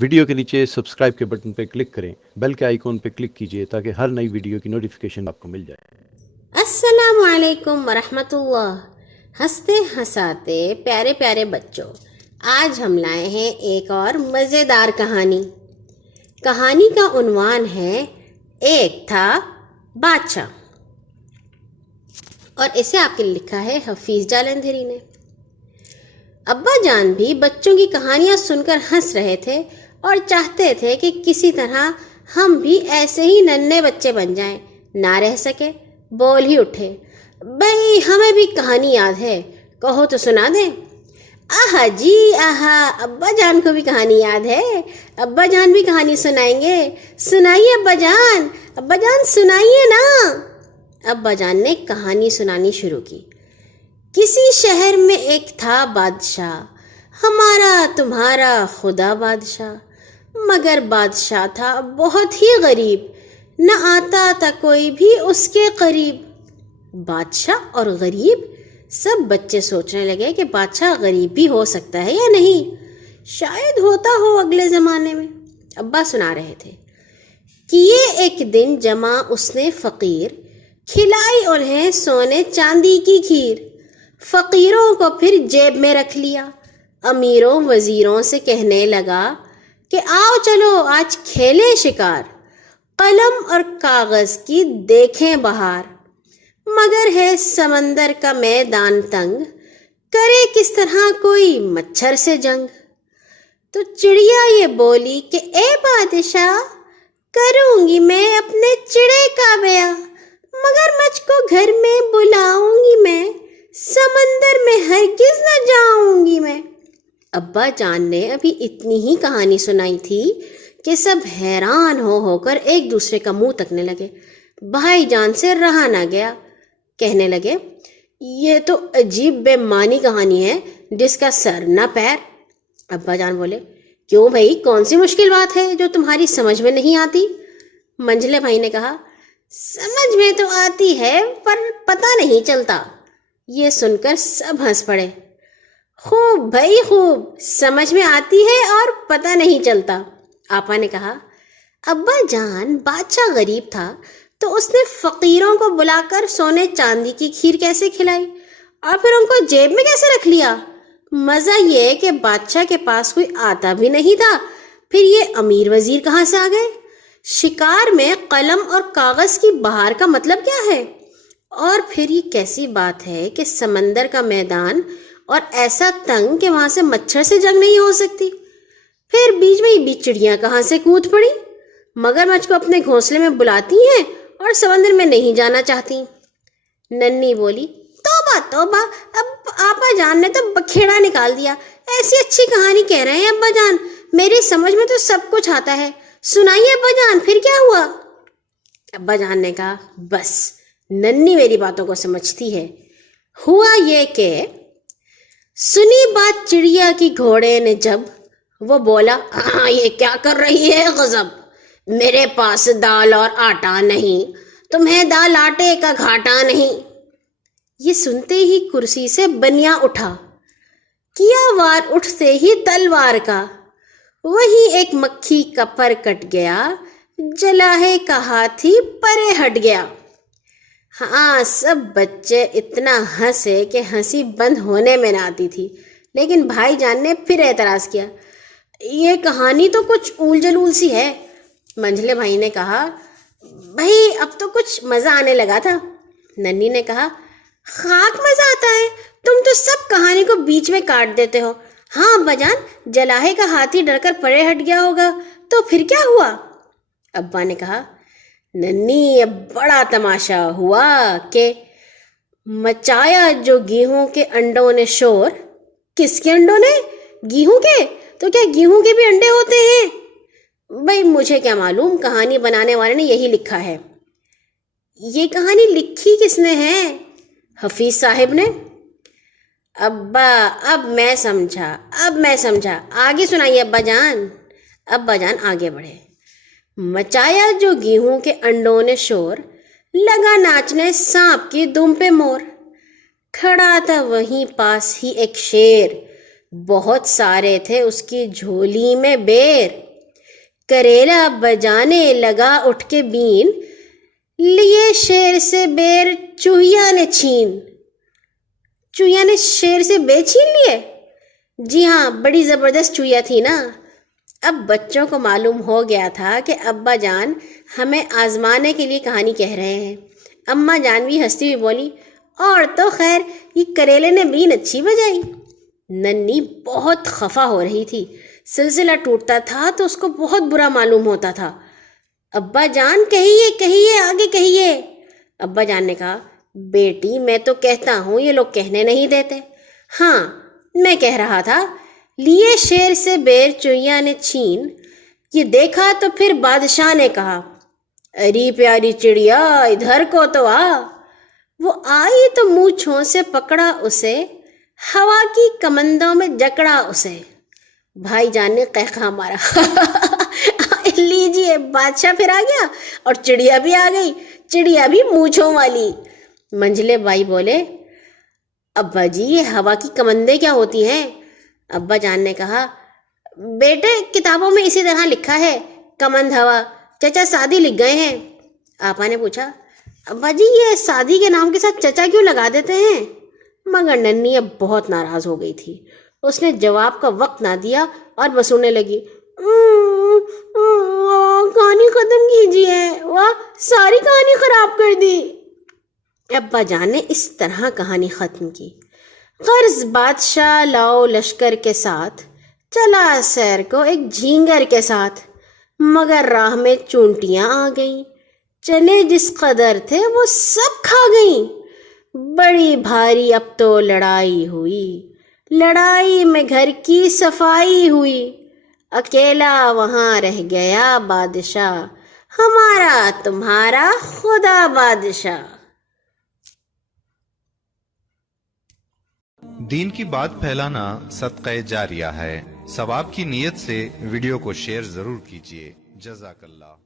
Video کے نیچے subscribe کے بٹن پہ کلک کریں، بیل کے آئیکن پہ کلک کیجئے تاکہ ہر نئی ویڈیو کی نوٹیفیکیشن آپ کو مل جائے۔ السلام علیکم ورحمۃ اللہ۔ ہنستے ہنساتے پیارے پیارے بچوں، آج ہم لائے ہیں ایک اور مزیدار کہانی۔ کہانی کا عنوان ہے ایک تھا بادشاہ، اور اسے آپ کے لیے لکھا ہے حفیظ جالندھری نے۔ ابا جان بھی بچوں کی کہانیاں سن کر ہنس رہے تھے اور چاہتے تھے کہ کسی طرح ہم بھی ایسے ہی ننھے بچے بن جائیں۔ نہ رہ سکے، بول ہی اٹھے، بھئی ہمیں بھی کہانی یاد ہے، کہو تو سنا دیں۔ آہا جی آہا، ابا جان کو بھی کہانی یاد ہے، ابا جان بھی کہانی سنائیں گے۔ سنائیے ابا جان سنائیے نا۔ ابا جان نے کہانی سنانی شروع کی۔ کسی شہر میں ایک تھا بادشاہ، ہمارا تمہارا خدا بادشاہ، مگر بادشاہ تھا بہت ہی غریب، نہ آتا تھا کوئی بھی اس کے قریب۔ بادشاہ اور غریب، سب بچے سوچنے لگے کہ بادشاہ غریب بھی ہو سکتا ہے یا نہیں، شاید ہوتا ہو اگلے زمانے میں۔ ابا سنا رہے تھے کہ یہ ایک دن جمع اس نے فقیر، کھلائی انہیں سونے چاندی کی کھیر، فقیروں کو پھر جیب میں رکھ لیا، امیروں وزیروں سے کہنے لگا کہ آؤ چلو آج کھیلیں شکار، قلم اور کاغذ کی دیکھیں بہار، مگر ہے سمندر کا میدان تنگ، کرے کس طرح کوئی مچھر سے جنگ۔ تو چڑیا یہ بولی کہ اے بادشاہ، کروں گی میں اپنے چڑے کا بیاہ، مگر مجھ کو گھر میں بلاؤں گی میں، سمندر میں ہرگز نہ جاؤں گی میں۔ ابا جان نے ابھی اتنی ہی کہانی سنائی تھی کہ سب حیران ہو کر ایک دوسرے کا منہ تکنے لگے۔ بھائی جان سے رہا نہ گیا، کہنے لگے یہ تو عجیب بے معنی کہانی ہے جس کا سر نہ پیر۔ ابا جان بولے کیوں بھائی، کون سی مشکل بات ہے جو تمہاری سمجھ میں نہیں آتی؟ منجلے بھائی نے کہا سمجھ میں تو آتی ہے پر پتہ نہیں چلتا۔ یہ سن کر سب ہنس پڑے۔ خوب بھائی خوب، سمجھ میں آتی ہے اور پتہ نہیں چلتا۔ آپا نے کہا ابا جان، بادشاہ غریب تھا تو اس نے فقیروں کو بلا کر سونے چاندی کی کھیر کیسے کھلائی اور پھر ان کو جیب میں کیسے رکھ لیا؟ مزہ یہ کہ بادشاہ کے پاس کوئی آتا بھی نہیں تھا، پھر یہ امیر وزیر کہاں سے آ گئے؟ شکار میں قلم اور کاغذ کی بہار کا مطلب کیا ہے؟ اور پھر یہ کیسی بات ہے کہ سمندر کا میدان اور ایسا تنگ کہ وہاں سے مچھر سے جنگ نہیں ہو سکتی؟ پھر بیچ میں یہ چڑیاں کہاں سے کود پڑی؟ مگر مجھ کو اپنے گھونسلے میں بلاتی ہیں اور سمندر میں نہیں جانا چاہتی۔ ننھی بولی توبہ توبہ، اب آپا جان نے تو بکھیڑا نکال دیا، ایسی اچھی کہانی کہہ رہے ہیں ابا جان، میری سمجھ میں تو سب کچھ آتا ہے، سنائیے ابا جان پھر کیا ہوا؟ ابا جان نے کہا بس ننھی میری باتوں کو سمجھتی ہے۔ ہوا یہ کہ سنی بات چڑیا کی گھوڑے نے جب، وہ بولا یہ کیا کر رہی ہے غضب، میرے پاس دال اور آٹا نہیں، تمہیں دال آٹے کا گھاٹا نہیں۔ یہ سنتے ہی کرسی سے بنیا اٹھا، کیا وار اٹھتے ہی تلوار کا، وہی ایک مکھی کا پر کٹ گیا، جلاہے کا ہاتھی پرے ہٹ گیا۔ ہاں، سب بچے اتنا ہنسے کہ ہنسی بند ہونے میں نہ آتی تھی، لیکن بھائی جان نے پھر اعتراض کیا یہ کہانی تو کچھ اول جلول سی ہے۔ منجلے بھائی نے کہا بھائی اب تو کچھ مزہ آنے لگا تھا۔ ننھی نے کہا خاک مزہ آتا ہے، تم تو سب کہانی کو بیچ میں کاٹ دیتے ہو۔ ہاں ابا جان، جلاہے کا ہاتھی ڈر کر پرے ہٹ گیا ہوگا تو پھر کیا ہوا؟ ابا نے کہا ننھی اب بڑا تماشا ہوا کہ مچایا جو گیہوں کے انڈوں نے شور۔ کس کے انڈوں نے؟ گیہوں کے؟ تو کیا گیہوں کے بھی انڈے ہوتے ہیں؟ بھائی مجھے کیا معلوم، کہانی بنانے والے نے یہی لکھا ہے۔ یہ کہانی لکھی کس نے ہے؟ حفیظ صاحب نے۔ ابا اب میں سمجھا، آگے سنائیے ابا جان۔ ابا جان آگے بڑھے۔ مچایا جو گیہوں کے انڈوں نے شور، لگا ناچنے سانپ کی دم پہ مور، کھڑا تھا وہیں پاس ہی ایک شیر، بہت سارے تھے اس کی جھولی میں بیر۔ کریلا بجانے لگا اٹھ کے بین، لیے شیر سے بیر چوہیا نے چھین۔ چوہیا نے شیر سے بیر چھین لیے؟ جی ہاں، بڑی زبردست چوہیا تھی نا۔ اب بچوں کو معلوم ہو گیا تھا کہ ابا جان ہمیں آزمانے کے لیے کہانی کہہ رہے ہیں۔ اماں جان بھی ہنستی ہوئی بولی، اور تو خیر یہ کریلے نے بین اچھی بجائی۔ ننھی بہت خفا ہو رہی تھی، سلسلہ ٹوٹتا تھا تو اس کو بہت برا معلوم ہوتا تھا۔ ابا جان کہیے کہیے، آگے کہیے۔ ابا جان نے کہا، بیٹی میں تو کہتا ہوں، یہ لوگ کہنے نہیں دیتے۔ ہاں میں کہہ رہا تھا، لیے شیر سے بیر چوہیا نے چھین، یہ دیکھا تو پھر بادشاہ نے کہا، اری پیاری چڑیا ادھر کو تو آ۔ وہ آئی تو مونچھوں سے پکڑا اسے، ہوا کی کمندوں میں جکڑا اسے۔ بھائی جان نے قہقہا مارا، لیجیے بادشاہ پھر آ گیا اور چڑیا بھی آ گئی، چڑیا بھی مونچھوں والی۔ منجلے بھائی بولے، ابا جی یہ ہوا کی کمندیں کیا ہوتی ہیں؟ ابا جان نے کہا، بیٹے کتابوں میں اسی طرح لکھا ہے، کمند ہوا، چچا سادی لکھ گئے ہیں۔ آپا نے پوچھا، ابا جی یہ سادی کے نام کے ساتھ چچا کیوں لگا دیتے ہیں؟ مگر ننھی اب بہت ناراض ہو گئی تھی، اس نے جواب کا وقت نہ دیا اور بسونے لگی، کہانی ختم کیجیے، واہ ساری کہانی خراب کر دی۔ ابا جان نے اس طرح کہانی ختم کی، غرض بادشاہ لاؤ لشکر کے ساتھ چلا سیر کو ایک جھینگر کے ساتھ، مگر راہ میں چونٹیاں آ گئیں، چنے جس قدر تھے وہ سب کھا گئیں۔ بڑی بھاری اب تو لڑائی ہوئی، لڑائی میں گھر کی صفائی ہوئی، اکیلا وہاں رہ گیا بادشاہ، ہمارا تمہارا خدا بادشاہ۔ دین کی بات پھیلانا صدقہ جاریہ ہے، ثواب کی نیت سے ویڈیو کو شیئر ضرور کیجیے۔ جزاک اللہ۔